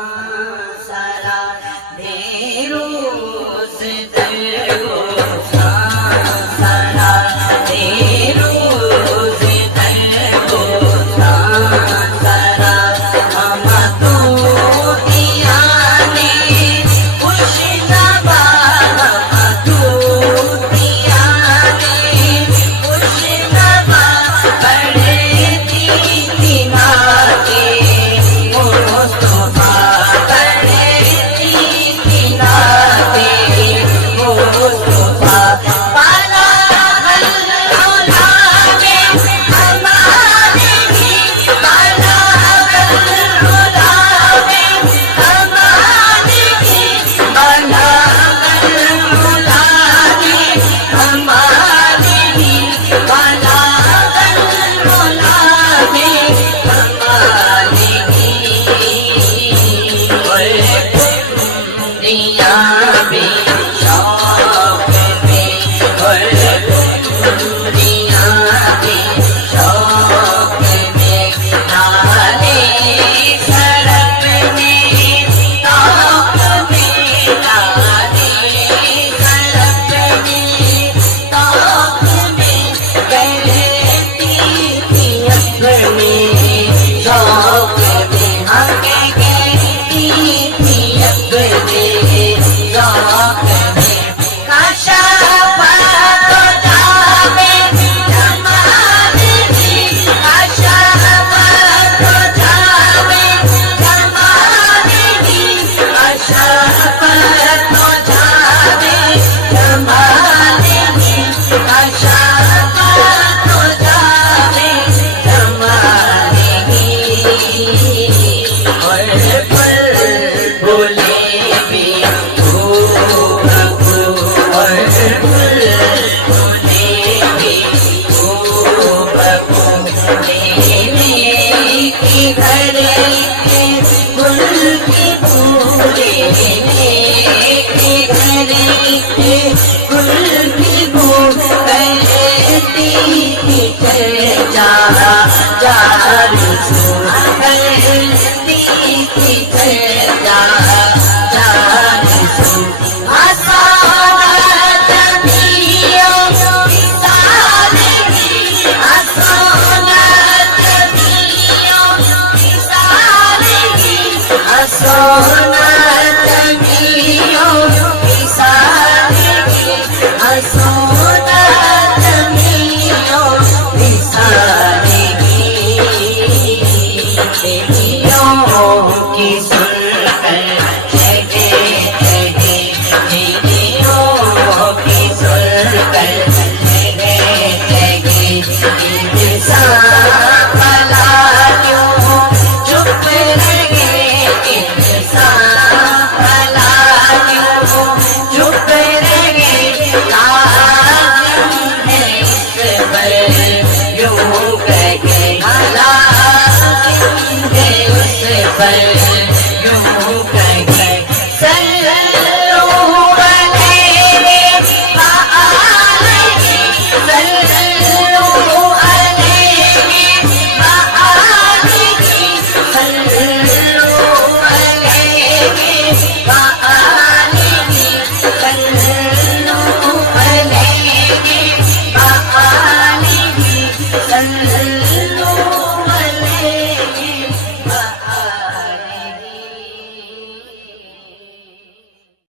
सारा देरो से सारा देरो से सारा हम तो दिया ने खुश नवा हम तो दिया ने खुश नवा बड़े दीना के मुस्तफा बड़े दीना के मुस्तफा पाला बल्ला में हमारे भी पाला बल्ला में हमारे भी पाला बल्ला में हमारे भी पाला बल्ला में हमारे भी दुनिया में शौक में दुनिया में शौक में नाले सड़क में ताक में नाले सड़क में ताक में कहती थी अकबर में शौक में आगे कहती थी अकबर में शौक में काशा तो जावे जमाने की काशा तो जावे जमाने की काशा तो जावे जमाने की काशा तो जावे जमाने की और पल बोले भी हो प्रभु और पल बोले भी हो प्रभु लेने की घर के गुल की पूरे लेने की घर के गुल की बूढ़ कहती थी जा जा कहती थी जा जा आसाना जमियों सारे आसाना जमियों सारे आसाना जमियों सारे आसाना जमियों सारे देवियों की सुनकर जगे जगे देवियों की सुनकर जगे जगे इंसान भला क्यों चुप रहे इंसान भला क्यों चुप रहे लाज़िम है इस पर यूं कहे लाज़िम है उस पर यूं कहे सल्लल्लाहु अलैहि वआलिहि सल्लल्लाहु अलैहि वआलिहि सल्लल्लाहु अलैहि वआलिहि सल्लल्लाहु अलैहि वआलिहि सल्लल्लाहु